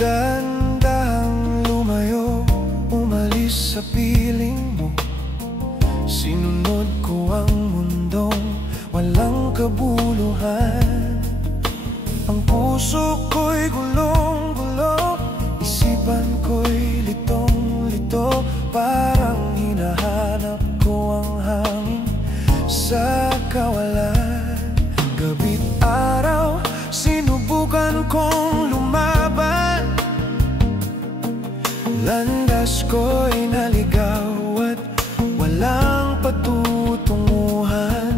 Dahan-dahang lumayo, umalis sa piling mo. Sinunod ko ang mundong walang kabuluhan. Ang puso ko'y gulong-gulo, isipan ko'y litong-lito. Parang hinahanap ko ang hangin sa kawalan. Gabi't araw, sinubukan kong lumaban. Landas ko'y naligaw at walang patutunguhan.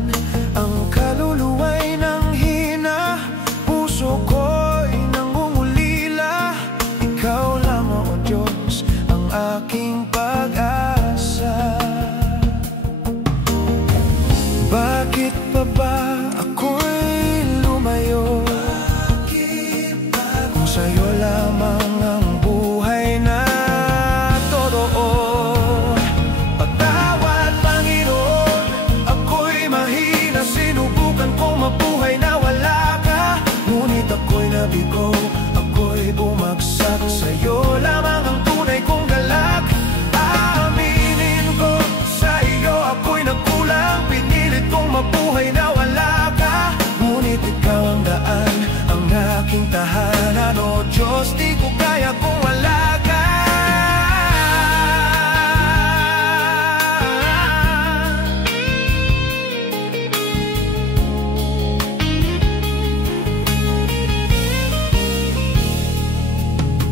Ang kaluluwa'y nanghina, puso ko'y nangungulila. Ikaw lamang, O Diyos, ang aking pag-asa. Bakit pa ba ako'y lumayo? Kung sa'yo lamang ang buhay na totoo. Patawad, Panginoon, ako'y mahina. Sinubukan kong mabuhay na wala ka. Ngunit ako'y nabigo, ako'y bumagsak. Sa'yo lamang ang tunay kong galak. Aaminin ko, sa iyo ako'y nagkulang. Pinilit kong mabuhay na wala ka. Ngunit ikaw ang daan, ang aking tahanan. O Diyos, di ko kaya kung wala ka.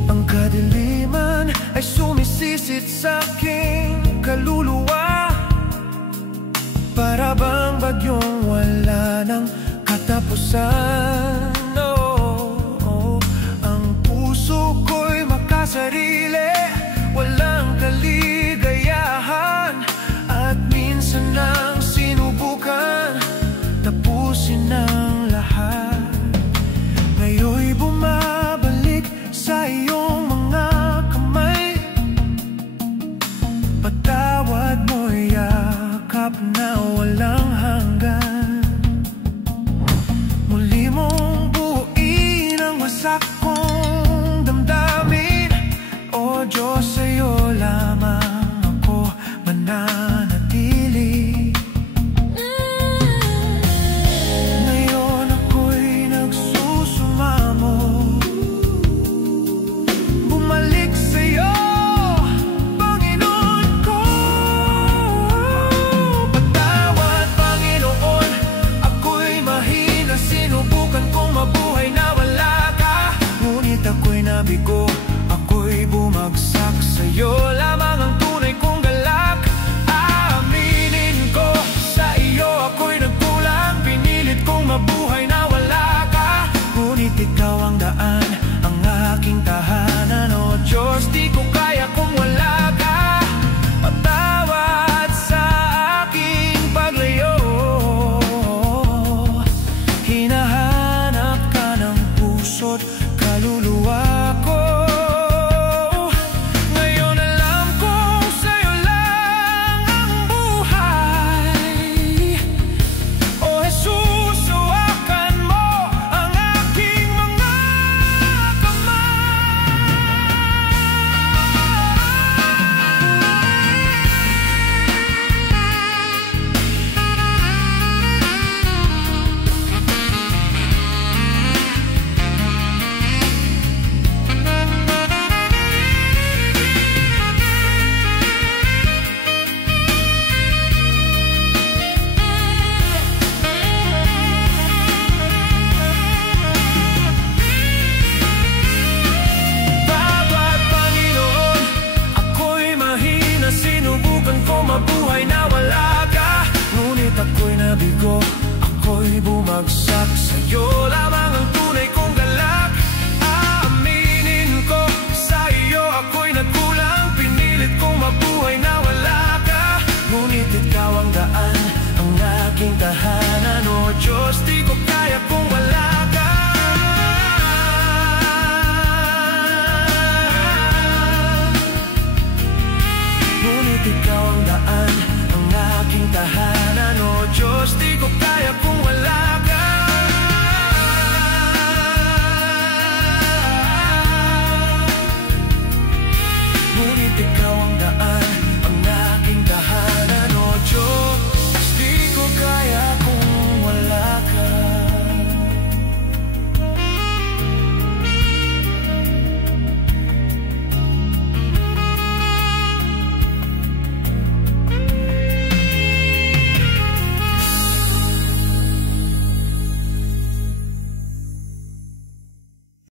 Ang kadiliman ay sumisisit sa aking kaluluwa. Para bang bagyong wala ng katapusan. Ang puso ko'y makasarili, walang kaligayahan. At minsan nang sinubukan tapusin ang lahat. Ngayon'y bumabalik sa iyong mga kamay. Patawad mo'y yakap na walang hanggan. Muli mong buuin ang wasak kong damdamin. O Diyos, sa'yo lamang ako mananatili. Ngayon ako'y nagsusumamo, bumalik sa'yo, Panginoon ko. Patawad, Panginoon, ako'y mahina. Sinubukan kong mabuhay na wala ka. Ngunit ako'y nabigo, ako'y bumagsak. Sa'yo lamang ang tunay kong galak. Aaminin ko, sa iyo ako'y nagkulang. Pinilit kong mabuhay na wala ka. Ngunit ikaw ang daan,